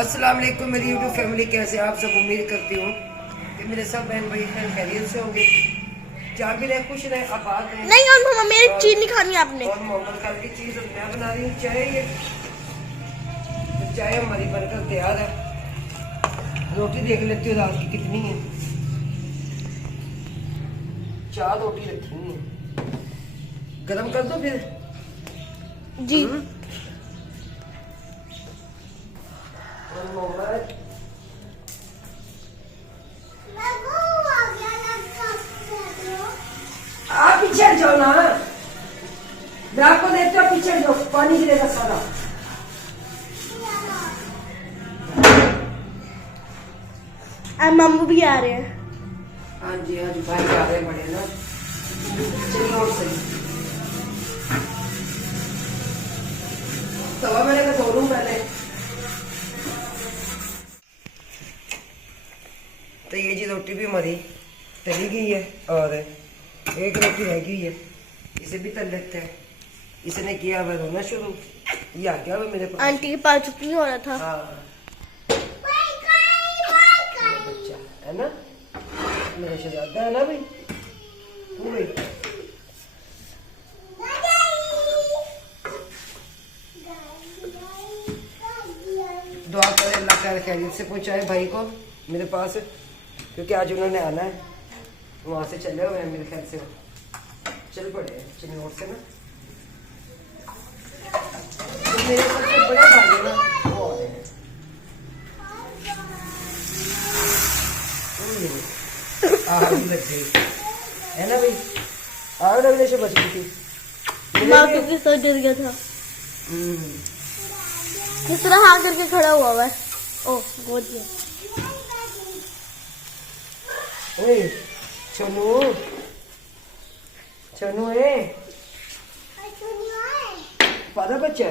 अस्सलाम वालेकुम मेरी यूट्यूब फैमिली, कैसे आप सब। उम्मीद करती हूँ कि मेरे सब बहन भाई खैरियत से होंगे, जहाँ भी रहे खुश रहे, आबाद रहे। नहीं और मामा मेरी चीज नहीं खानी आपने। और मोहम्मद खान की चीज मैं बना रही हूँ, चाय। ये चाय हमारी बनकर तैयार है। रोटी देख लेती हूँ रात की कितनी है। 4 रोटी रखी हुई है, गरम कर दो फिर जी। और मोहम्मद आप पीछे जाओ ना, मैं आपको देते हो, पीछे जाओ, पानी गिरेगा सारा। मामू भी आ रहे हैं। हाँ जी हाँ जी, भाई आ रहे बड़े ना। चलिए और सही तवा मैंने का धो लूं पहले। तो ये जी रोटी भी हमारी तली गई है और एक रोटी रह गई है, इसे भी तल लेते हैं। इसने किया हुआ रोना शुरू, ये आ गया हुआ मेरे पास। आंटी के पास चुप नहीं हो रहा था। हाँ बच्चा है ना, मेरा शहजादा है ना भाई। तू भाई दुआ करे अल्लाह खैर खैरियत से पहुंचाए भाई को मेरे पास, क्योंकि आज उन्होंने आना है, वहां से चले हुए हैं मेरे ख्याल से, चल पड़े हैं चिन्नौर से ना। तो मेरे सबसे बड़े भाई है ना, वो आ रहे हैं। आग लग गई है ना भाई, आग लगने से बच गई थी। माँ क्योंकि सर डर गया था। किस तरह हाँ करके खड़ा हुआ है। ओ गोद में। ओए चलो चलो पादा बच्चा।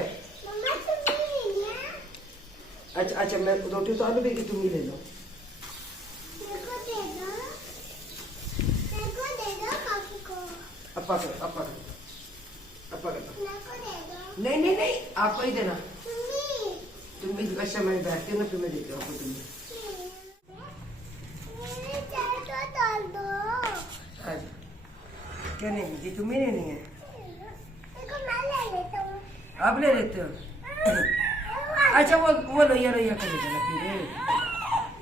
अच्छा अच्छा, मैं रोटी तो आलू भी तुम ही ले लो। अपा कर अपा कर अपा कर। नहीं नहीं नहीं, आपको ही देना। तुम भी अच्छा, मैं बैठती हूँ ना, फिर मैं देती हूँ आपको। तुम क्या नहीं जी, तुम्हें नहीं है, आप ले लेते हो। अच्छा वो लोहिया लोहिया कर देना फिर,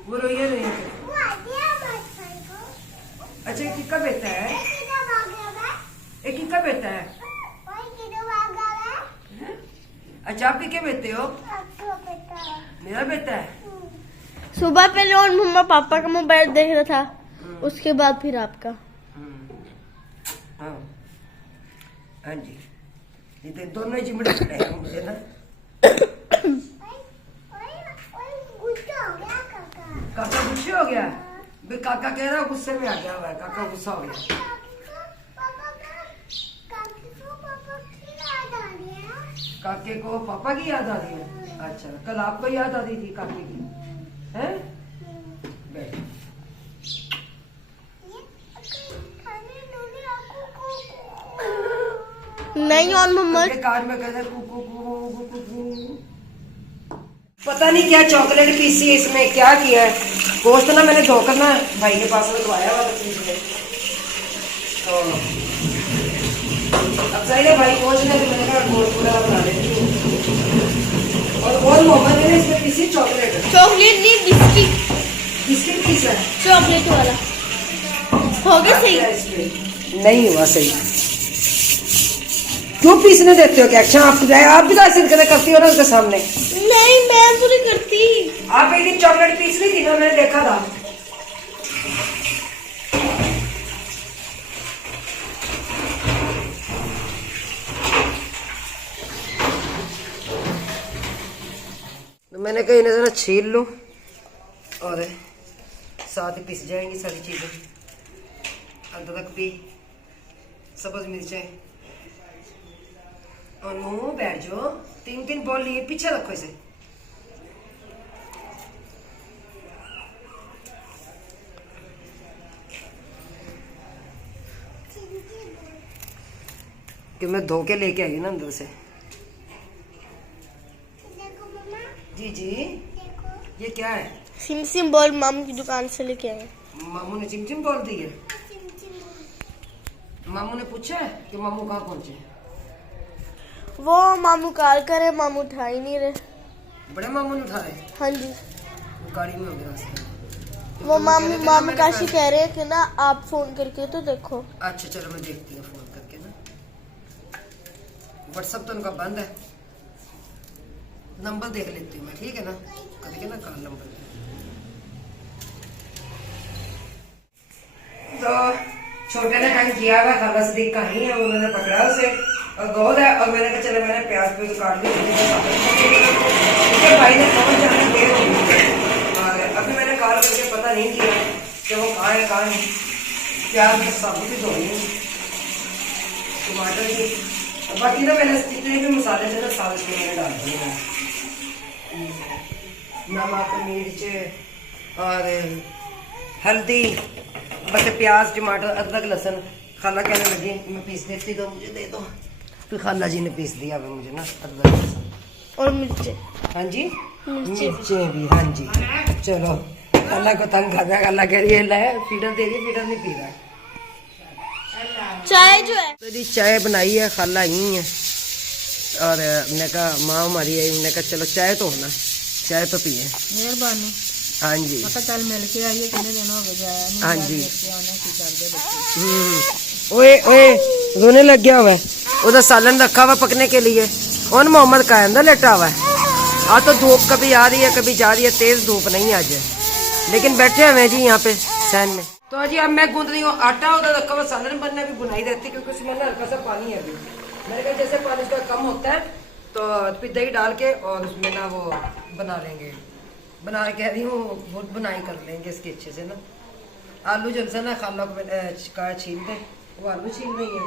वो लोहिया लोहिया कर। अच्छा एक किक्का बेटा है, एक किक्का बेटा है। अच्छा आप क्या बेटे हो? मेरा बेटा है। सुबह पहले और मम्मा पापा का मोबाइल देख रहा था, उसके बाद फिर आपका। हाँ हाँ जी, ये तो दोनों चिमड़े खड़े हैं मुझे ना। काका गुस्से हो गया भाई, काका कह रहा गुस्से में आ गया हुआ है, काका गुस्सा हो गया। काके को पापा की याद आ रही है। अच्छा, कल आपको याद आ रही थी काके की, हैं? बैठ। नहीं और मम्मा कार में कहते पता नहीं क्या चॉकलेट पीसी है इसमें, क्या किया है। गोश्त ना मैंने धोकर ना भाई के पास में धोया हुआ था फ्रिज में, तो अब सही है भाई पहुंच गए, तो मैंने कहा गोल पूरा बना देती हूँ। और बहुत मोहब्बत है इसमें पीसी चॉकलेट नहीं बिस्किट, बिस्किट पीसा है चॉकलेट वाला। हो गया सही? नहीं हुआ सही। क्यों पीसने देते हो क्या? अच्छा आप भी तो ऐसे करती हो ना उसके सामने। नहीं मैं तो नहीं करती। आप एक दिन चॉकलेट पीस रही थी ना, मैंने देखा था। तो मैंने कहा इन्हें जरा छील लूं और साथ ही पिस जाएंगी सारी चीजें। अदरक भी, सब्ज मिर्चें, और मुंह बैठ जाओ। 3 बॉल लिए, पीछे रखो इसे। कि मैं धो के लेके आई ना अंदर से। देखो मम्मा, जी जी, देखो ये क्या है? सिम सिम बॉल मामू की दुकान से लेके आए। मामू ने चिमचिम बोल दी है। मामू ने पूछा है कि मामू कहाँ पहुंचे? वो मामू कॉल करे, मामू उठा ही नहीं रहे। बड़े मामू ने उठाए? हाँ जी, गाड़ी में हो गया रास्ते। वो मामू काशी कह रहे हैं कि ना आप फोन करके तो देखो। अच्छा चलो मैं देखती हूँ फोन करके ना। व्हाट्सएप तो उनका बंद है, नंबर देख लेती हूँ मैं, ठीक है ना? कभी ना कॉल नंबर तो छोटे ने काम किया हुआ खाला सदीक का ही है, उन्होंने पकड़ा उसे और गोद है। और मैंने कहा चलो मैंने प्याज पे काट दी, भाई ने फोन जाने देर हो गई और अभी मैंने कॉल करके पता नहीं किया कि वो कहाँ है कहाँ नहीं। प्याज तो साबुत ही धोनी है, टमाटर की, बाकी ना मैंने जितने भी मसाले थे ना सारे इसमें मैंने डाल दिए हैं। नमक, मिर्च और हल्दी, बस प्याज, टमाटर, अदरक, लहसुन। खाला कहने लगी मैं पीस देती, दो मुझे दे दो। फिर खाला जी ने पीस दिया अब मुझे ना अदरक, लहसुन और मिर्चे। हाँ जी, मिर्चें भी। हाँ जी चलो, खाला को तंग कर रहा है। खाला कह रही है ले फीडर दे रही, फीडर नहीं पी रहा है। चाय जो है तो जी चाय बनाई है, खाला यही है और मैंने कहा माँ हमारी आई, मैंने कहा चलो चाय तो होना, चाय तो पिए। मेहरबानी। हाँ जी चल मिल के आइए, कितने दिन हो गए। हाँ जी। ओए ओए रोने लग गया हुआ है, उधर सालन रखा हुआ पकने के लिए। और मोहम्मद का अंदर लेटा हुआ है। आज तो धूप कभी आ रही है कभी जा रही है, तेज धूप नहीं आज है, लेकिन बैठे हुए हैं जी यहाँ पे सैन में। तो जी अब मैं गूंद रही हूँ आटा, उधर रखा हुआ सालन बनने भी बुनाई रहती, क्योंकि उसमें ना हल्का सा पानी है अभी। मैंने कहा जैसे पानी उसका कम होता है तो फिर दही डाल के और उसमें ना वो बना लेंगे, बना कह रही हूँ बहुत बुनाई कर लेंगे इसके अच्छे से ना। आलू जल से ना खाला को छील दे, वो आलू छील रही है।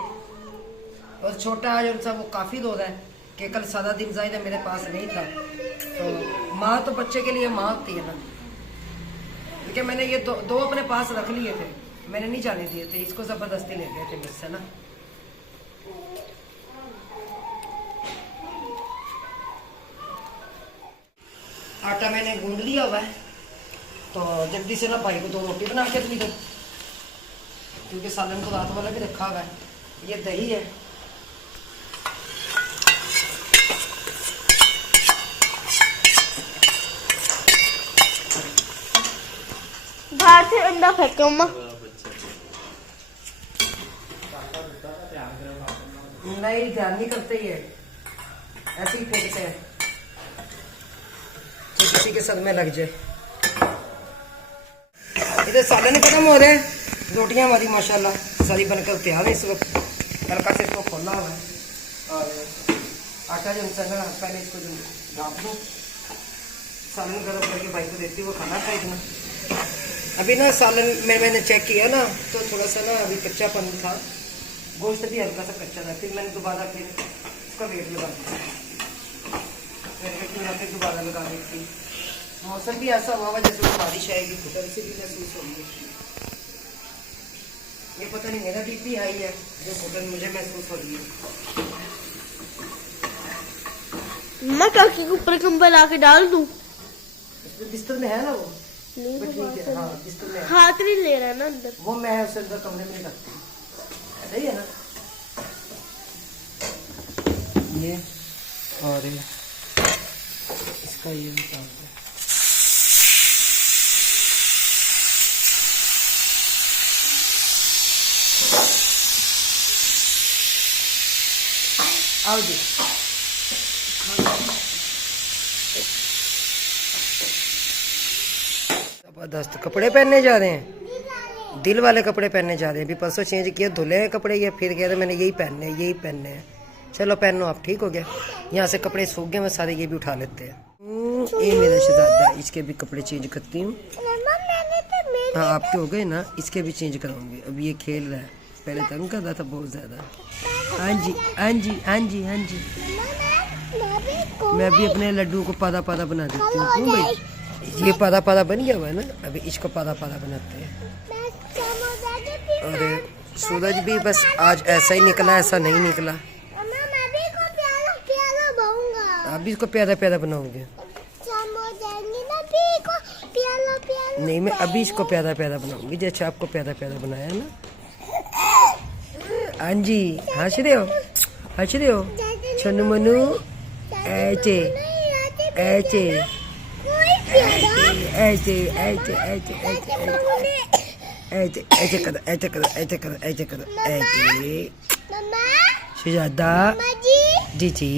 और छोटा जो सा वो काफ़ी दो रहा है कि कल सारा दिन जाहिर है मेरे पास नहीं था, तो माँ तो बच्चे के लिए माँ होती है ना। लेकिन मैंने ये दो अपने पास रख लिए थे, मैंने नहीं जाने दिए थे, इसको ज़बरदस्ती ले गए थे मुझसे ना। आटा मैंने गूंद लिया हुआ है, तो जल्दी से ना भाई को 2 रोटी बना के दी दो, क्योंकि सालन को रात वाला भी रखा हुआ है। ये दही है, बाहर से अंडा फेंको अम्मा। नहीं ध्यान नहीं करते, ये ऐसे ही फेंकते हैं तो किसी के सर में लग जाए। इधर सालन खत्म हो रहे हैं, रोटियां हमारी माशाल्लाह सारी बनकर तैयार है इस वक्त। हल्का से इसको खोलना हुआ है और आटा जो ना पहले इसको जो ढाँप दूँ, सालन गर्म करके भाई को देती वो खाना था इतना। अभी ना सालन मैंने चेक किया ना तो थोड़ा सा ना अभी कच्चापन था, गोश्त भी हल्का सा कच्चा था। फिर मैंने दोबारा फिर उसका वेट लगा दिया, फिर दोबारा लगा दी थी। मौसम भी ऐसा हुआ जैसे बारिश आएगी, खुद से भी महसूस होगी। ये पता नहीं मेरा बीपी हाई है जो घुटन मुझे महसूस हो रही है। मैं काकी के ऊपर कंबल आके डाल दूं? बिस्तर में है ना वो, नहीं ठीक है। हाँ बिस्तर में हाथ नहीं ले रहा है ना अंदर, वो मैं उसे अंदर कमरे में रखती हूँ, सही है ना। ये और इसका ये निकाल दो। आओ जी, जबरदस्त कपड़े पहनने जा रहे हैं, दिल वाले कपड़े पहनने जा रहे हैं। अभी परसों चेंज किए, धुले हैं कपड़े, ये फिर कह रहे मैंने यही पहनने हैं, यही पहनने हैं। चलो पहनो आप, ठीक हो गया। यहाँ से कपड़े सूख गए, मैं सारे ये भी उठा लेते हैं। ये मेरा शहजादा है, इसके भी कपड़े चेंज करती हूँ। हाँ आपके हो गए ना, इसके भी चेंज कराऊंगी। अब ये खेल रहा है, पहले तंग कर रहा था बहुत ज्यादा। हाँ जी हाँ जी हाँ जी हाँ जी, मैं भी अपने लड्डू को पादा पादा बना देती हूँ। क्यों भाई, ये पादा पादा बन गया हुआ है ना, अभी इसको पादा पादा बनाते हैं। और सूरज भी बस आज ऐसा ही निकला, ऐसा नहीं निकला। अभी इसको प्यादा प्यादा बनाओगे। जाएंगे ना पी को प्याला प्याला। नहीं, मैं अभी इसको प्यादा प्यादा बनाऊंगी जैसे आपको प्यादा प्यादा बनाया ना। हाँ जी, हंस रहे हो छनु मनु, ऐसे ऐसे ऐसे ऐसे ऐसे ऐसे ऐसे करो, ऐसे करो, ऐसे करो, ऐसे करो, ऐसे। शहजादा जी जी।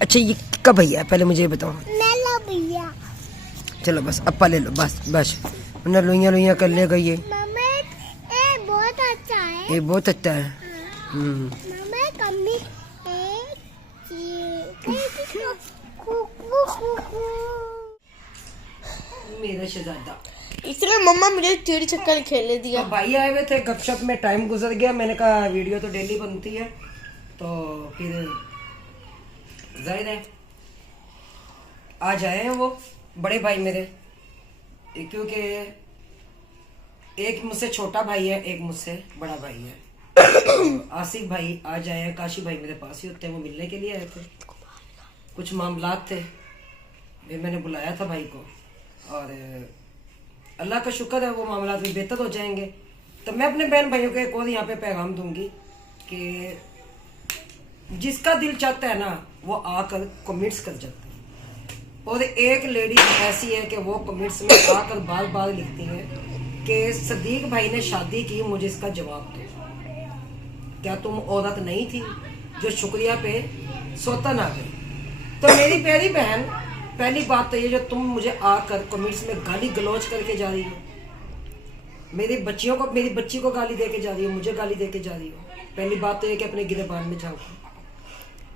अच्छा, ये कब भैया पहले मुझे ये बताओ। भैया चलो बस अप्पा ले लो, बस बस, वरना लोइयां लोइयां कर लेगा ये। बहुत अच्छा है। ये बहुत अच्छा है। मेरा शहजादा। इसलिए मम्मा मुझे चिड़ी चक्कर खेलने दिया। तो भाई आए हुए थे, गपशप में टाइम गुजर गया। मैंने कहा वीडियो तो डेली बनती है, तो फिर जाहिर है आज आए हैं वो बड़े भाई मेरे, क्योंकि एक मुझसे छोटा भाई है, एक मुझसे बड़ा भाई है। आसिफ भाई आज आए हैं, काशी भाई मेरे पास ही होते हैं, वो मिलने के लिए आए थे, कुछ मामलात थे, फिर मैंने बुलाया था भाई को, और अल्लाह का शुक्र है वो मामलात भी बेहतर हो जाएंगे। तो मैं अपने बहन भाइयों को एक और यहाँ पे पैगाम दूंगी कि जिसका दिल चाहता है ना वो आकर कमेंट्स कर जाता है, और एक लेडी ऐसी है कि वो कमेंट्स में आकर बार बार लिखती है कि सदीक भाई ने शादी की, मुझे इसका जवाब दो। क्या तुम औरत नहीं थी जो शुक्रिया पे सोतन आ गई? तो मेरी प्यारी बहन, पहली बात तो ये जो तुम मुझे आकर कमेंट्स में गाली गलौज करके जा रही हो, मेरी बच्ची को गाली देके जा रही हो, मुझे गाली देके जा रही हो, पहली बात तो ये कि अपने गिरबान में जाओ।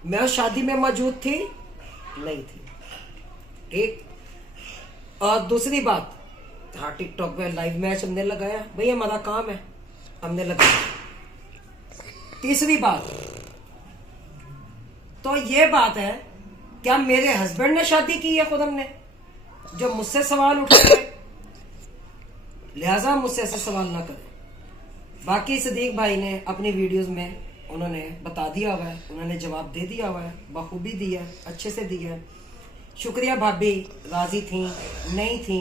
मैं उस शादी में मौजूद थी नहीं थी, ठीक। और दूसरी बात, हाँ टिकटॉक पे लाइव मैच हमने लगाया, भाई हमारा काम है, हमने लगाया। तीसरी बात तो ये बात है, क्या मेरे हस्बैंड ने शादी की है खुद हमने, जो मुझसे सवाल उठाए, लिहाजा मुझसे ऐसे सवाल ना करें। बाकी सदीक भाई ने अपनी वीडियोस में उन्होंने बता दिया हुआ है, उन्होंने जवाब दे दिया हुआ है, बखूबी दिया है, अच्छे से दिया है। शुक्रिया भाभी, राजी थी नहीं थी,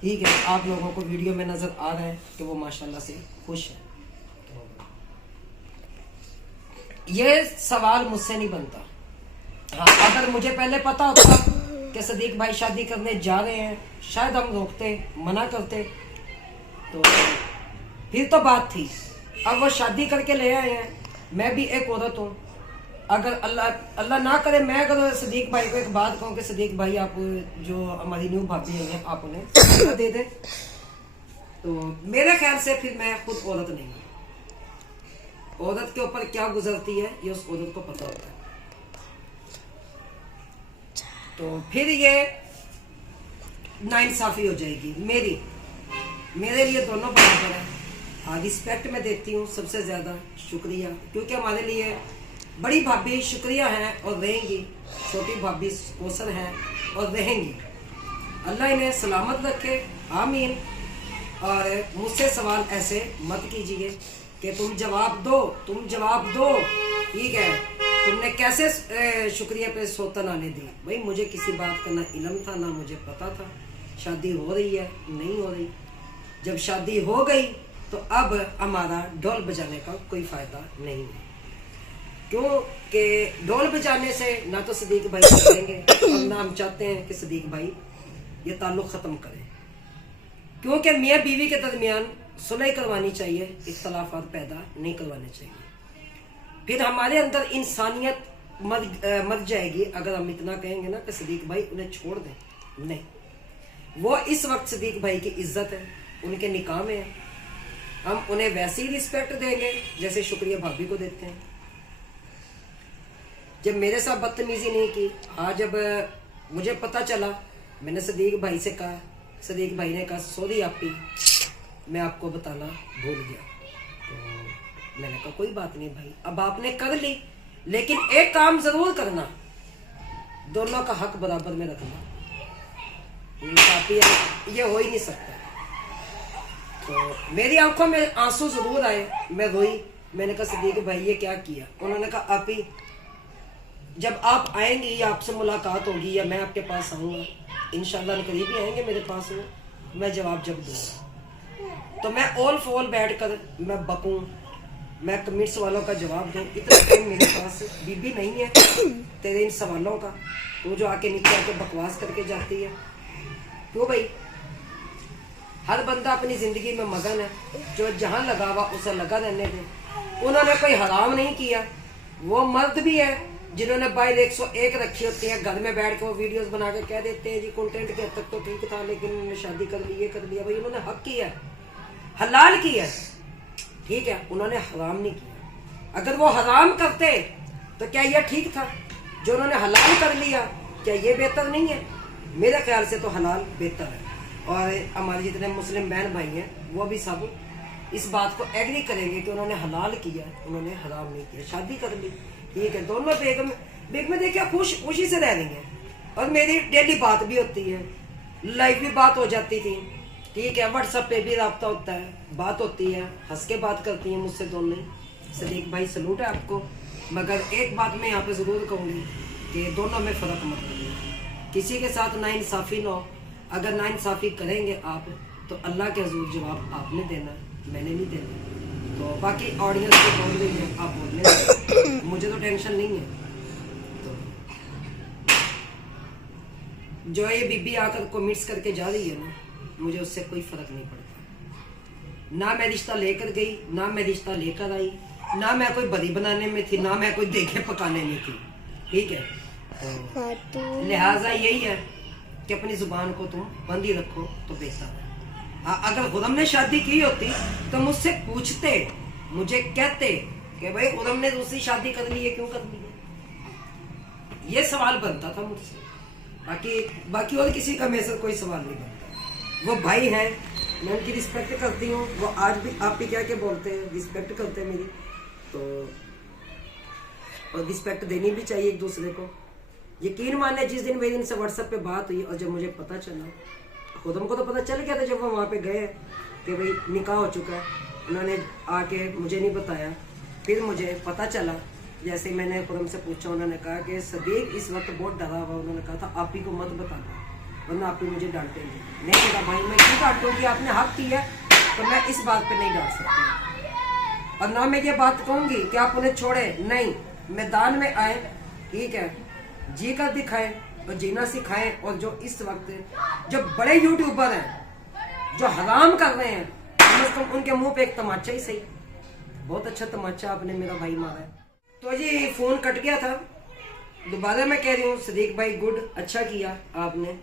ठीक है, आप लोगों को वीडियो में नजर आ रहा है कि वो माशाल्लाह से खुश है। ये सवाल मुझसे नहीं बनता। हाँ, अगर मुझे पहले पता होता कि सदीक भाई शादी करने जा रहे हैं, शायद हम रोकते, मना करते, तो फिर तो बात थी। अब वो शादी करके ले आए हैं, मैं भी एक औरत हूँ। अगर अल्लाह ना करे, मैं अगर सदीक भाई को एक बात कहूँ कि सदीक भाई आप जो हमारी न्यू भाभी हैं आप उन्हें दे दें, तो मेरे ख्याल से फिर मैं खुद औरत नहीं हूँ। औरत के ऊपर क्या गुजरती है ये उस औरत को पता होता है। तो फिर ये नाइंसाफी हो जाएगी। मेरे लिए दोनों बराबर है। हाँ, रिस्पेक्ट मैं देती हूँ सबसे ज्यादा, शुक्रिया, क्योंकि हमारे लिए बड़ी भाभी शुक्रिया है और रहेंगी, छोटी भाभी कोसर है और रहेंगी। अल्लाह इन्हें सलामत रखे, आमीन। और मुझसे सवाल ऐसे मत कीजिए कि तुम जवाब दो, ठीक है, तुमने कैसे शुक्रिया पे सोतन आने दी। भाई मुझे किसी बात का ना इल्म था, ना मुझे पता था शादी हो रही है नहीं हो रही। जब शादी हो गई तो अब हमारा ढोल बजाने का कोई फायदा नहीं है, क्योंकि ढोल बजाने से ना तो सदीक भाई करेंगे और ना हम चाहते हैं कि सदीक भाई ये ताल्लुक खत्म करें, क्योंकि मियाँ बीवी के दरमियान सुलह करवानी चाहिए, इख्तलाफात पैदा नहीं करवाने चाहिए। फिर हमारे अंदर इंसानियत मर जाएगी अगर हम इतना कहेंगे ना कि सदीक भाई उन्हें छोड़ दें। नहीं, वो इस वक्त सदीक भाई की इज्जत है, उनके निकाह में है, हम उन्हें वैसे ही रिस्पेक्ट देंगे जैसे शुक्रिया भाभी को देते हैं। जब मेरे साथ बदतमीजी नहीं की, हाँ जब मुझे पता चला, मैंने सदीक भाई से कहा, सदीक भाई ने कहा सॉरी आपी, मैं आपको बताना भूल गया। तो मैंने कहा कोई बात नहीं भाई, अब आपने कर ली, लेकिन एक काम जरूर करना, दोनों का हक बराबर में रखना। ये हो ही नहीं सकता। तो मेरी आंखों में आंसू जरूर आए, मैं रोई। मैंने कहा सदीक भाई ये क्या किया? उन्होंने कहा आपी जब आप आएंगी या आपसे मुलाकात होगी या मैं आपके पास आऊँगा, इंशाल्लाह करीब ही आएंगे मेरे पास में, मैं जवाब जब दूंगा। तो मैं ऑल फॉल बैठ कर मैं बकूं, मैं कमेंट्स वालों का जवाब दूं, इतना टाइम मेरे पास बीबी नहीं है तेरे इन सवालों का। तो जो आके नीचे आके बकवास करके जाती है, क्यों भाई? हर बंदा अपनी जिंदगी में मगन है, जो जहां लगा हुआ उसे लगा रहने दे। उन्होंने कोई हराम नहीं किया। वो मर्द भी है जिन्होंने बाइल 101 रखी होती है, घर में बैठ के वो वीडियोस बना के कह देते हैं जी कंटेंट के हद तक तो ठीक था, लेकिन उन्होंने शादी कर ली, ये कर लिया। भाई उन्होंने हक किया है, हलाल किया है, ठीक है, उन्होंने हराम नहीं किया। अगर वो हराम करते तो क्या ये ठीक था? जो उन्होंने हलाल कर लिया, क्या ये बेहतर नहीं है? मेरे ख्याल से तो हलाल बेहतर है। और हमारे जितने मुस्लिम बहन भाई हैं वो भी सब इस बात को एग्री करेंगे कि उन्होंने हलाल किया, उन्होंने हराम नहीं किया। शादी कर ली, ठीक है, दोनों बेगम देखिए खुशी से रह रही हैं। और मेरी डेली बात भी होती है, लाइव भी बात हो जाती थी, ठीक है, व्हाट्सएप पे भी रब्ता होता है, बात होती है, हंस के बात करती हैं मुझसे दोनों। सदीक भाई सलूट है आपको। मगर एक बात मैं यहाँ पे जरूर कहूँगी कि दोनों में फर्क मत करिए, किसी के साथ नाइंसाफी ना हो। अगर नाइंसाफी करेंगे आप तो अल्लाह के हजूर जवाब आपने देना है, मैंने नहीं देना। तो बाकी ऑडियंस जो बोल रही है आप बोलने, मुझे तो टेंशन नहीं है। तो जो ये बीबी आकर कमेंट्स करके जा रही है ना, मुझे उससे कोई फर्क नहीं पड़ता। ना मैं रिश्ता लेकर गई, ना मैं रिश्ता लेकर आई, ना मैं कोई बड़ी बनाने में थी, ना मैं कोई देखे पकाने में थी, ठीक है। तो लिहाजा यही है कि अपनी जुबान को तुम बंद ही रखो तो बेहतर है। अगर खुदम ने शादी की होती तो मुझसे पूछते, मुझे कहते कि भाई खुदम ने दूसरी शादी कर ली है, क्यों कर ली है? ये सवाल बनता था मुझसे। बाकी और किसी का मेरे से कोई सवाल नहीं बनता। वो भाई है, मैं उनकी रिस्पेक्ट करती हूँ। वो आज भी आप भी क्या बोलते हैं, रिस्पेक्ट करते हैं मेरी। तो और रिस्पेक्ट देनी भी चाहिए एक दूसरे को। यकीन माने जिस दिन मेरी इनसे व्हाट्सएप पे बात हुई और जब मुझे पता चला, खुद हमको तो पता चल गया था जब वो वहाँ पे गए कि भाई निकाह हो चुका है, उन्होंने आके मुझे नहीं बताया। फिर मुझे पता चला, जैसे मैंने खुदम से पूछा, उन्होंने कहा कि सदीक इस वक्त बहुत डरा हुआ। उन्होंने कहा था आप ही को मत बताना, वरना आप ही मुझे डांटेंगे। नहीं बेटा भाई मैं क्यों डांटूंगी, आपने हक किया तो मैं इस बात पे नहीं डांट सकती। और ना मैं ये बात कहूंगी कि आप उन्हें छोड़े, नहीं, मैदान में आए, ठीक है, जी कर दिखाए और जीना सिखाए। और जो इस वक्त जो बड़े यूट्यूबर हैं जो हराम कर रहे हैं, कम से कम उनके मुंह पे एक तमाचा ही सही। बहुत अच्छा तमाचा आपने मेरा भाई मारा है। तो जी फोन कट गया था, दोबारा मैं कह रही हूँ सदीक भाई गुड, अच्छा किया आपने,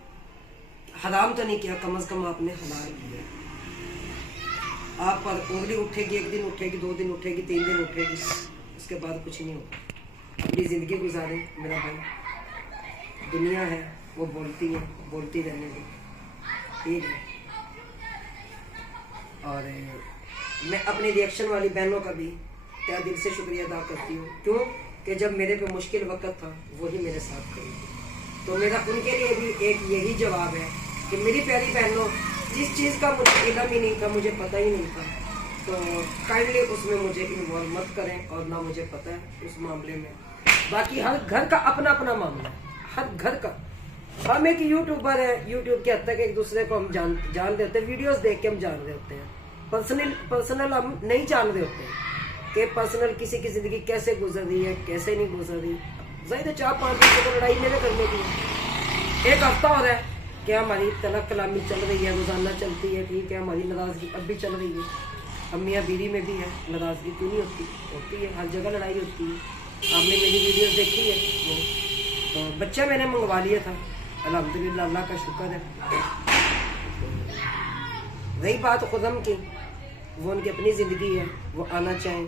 हराम तो नहीं किया, कम से कम आपने हलाल किया। आप पर उंगली उठेगी, एक दिन उठेगी, 2 दिन उठेगी, 3 दिन उठेगी, उसके बाद कुछ नहीं होगा। अपनी जिंदगी गुजारे मेरा भाई, दुनिया है वो बोलती है, बोलती रहने दो, ठीक है। और मैं अपनी रिएक्शन वाली बहनों का भी तहे दिल से शुक्रिया अदा करती हूँ, क्यों कि जब मेरे पे मुश्किल वक्त था वही मेरे साथ खड़ी। तो मेरा उनके लिए भी एक यही जवाब है कि मेरी प्यारी बहनों, जिस चीज़ का मुझे इल्म ही नहीं था, मुझे पता ही नहीं था, तो काइंडली उसमें मुझे इन्वॉल्व मत करें। और ना मुझे पता है उस मामले में। बाकी हर घर का अपना अपना मामला है, हर घर का। हम एक यूट्यूबर है, यूट्यूब के हद तक एक दूसरे को हम जान देते हैं, वीडियोस देख के हम जान रहे होते हैं। पर्सनल हम नहीं जान रहे होते कि पर्सनल किसी की जिंदगी कैसे गुजर रही है, कैसे नहीं गुजर रही। जाहिर है 4-5 दिन से लड़ाई मेरे करने की, 1 हफ्ता हो रहा है कि हमारी तलक कलामी चल रही है, रोजाना चलती है, ठीक है। हमारी नाराजगी अब भी चल रही है, हम मियाँ बीवी में भी है नाराजगी, क्यों नहीं होती है, हर जगह लड़ाई होती है। आपने मेरी वीडियोस देखी है वो, तो बच्चा मैंने मंगवा लिया था, अल्हम्दुलिल्लाह, अल्लाह का शुक्र है। रही बात खुदम की, वो उनकी अपनी ज़िंदगी है, वो आना चाहें,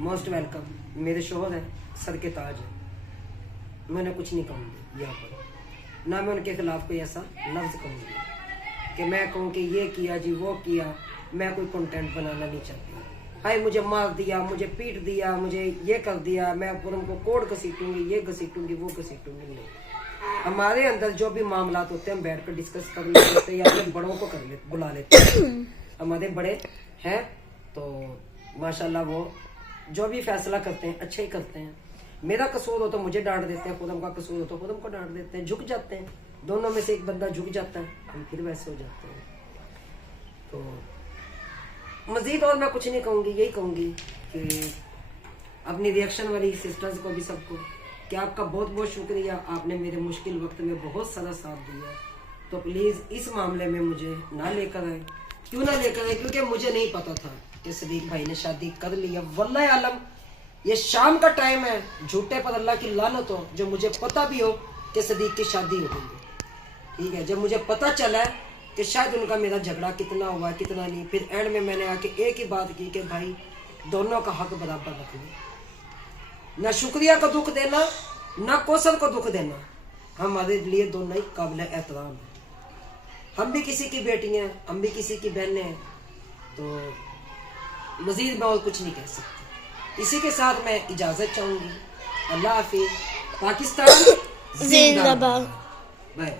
मोस्ट वेलकम। मेरे शोहर है, सर के ताज है, मैंने कुछ नहीं कहूँगी यहाँ पर, ना मैं उनके खिलाफ कोई ऐसा लफ्ज़ कहूँगी कि मैं कहूँ कि ये किया जी वो किया। मैं कोई कंटेंट बनाना नहीं चाहती। हाय मुझे मार दिया, मुझे पीट दिया, मुझे ये कर दिया, मैं उनको कोड घसीटूंगी, ये घसीटूंगी, वो घसीटूंगी, नहीं। हमारे अंदर जो भी मामला होते हैं हम बैठ कर डिस्कस कर लेते हैं, या अपने बड़ों को बुला लेते हैं। हमारे बड़े हैं तो माशाल्लाह वो जो भी फैसला करते हैं अच्छा ही करते हैं। मेरा कसूर हो तो मुझे डांट देते हैं, खुदम का कसूर हो तो खुदम को डांट देते हैं, झुक जाते हैं। दोनों में से एक बंदा झुक जाता है, हम फिर वैसे हो जाते हैं। तो मजीद और मैं कुछ नहीं कहूंगी, यही कहूंगी कि अपनी रिएक्शन वाली सिस्टर्स को भी, सबको, कि आपका बहुत बहुत शुक्रिया, आपने मेरे मुश्किल वक्त में बहुत सारा साथ दिया। तो प्लीज इस मामले में मुझे ना लेकर आए। क्यों ना लेकर आए? क्योंकि मुझे नहीं पता था कि सदीक भाई ने शादी कर लिया। वल्लाह आलम ये शाम का टाइम है, झूठे पर अल्लाह की लानत हो, जो मुझे पता भी हो कि सदीक की शादी हो गई। ठीक है, जब मुझे पता चला कि शायद उनका मेरा झगड़ा कितना हुआ कितना नहीं, फिर एंड में मैंने आके एक ही बात की कि भाई दोनों का हक बराबर रखना, ना शुक्रिया को दुख देना, ना कौशल को दुख देना। हमारे लिए दोनों ही काबिल एहतराम है। हम भी किसी की बेटियां हैं, हम भी किसी की बहनें हैं। तो मजीद मैं और कुछ नहीं कह सकती। इसी के साथ मैं इजाजत चाहूंगी। अल्लाह हाफिज। पाकिस्तान जिंदाबाद। बाय।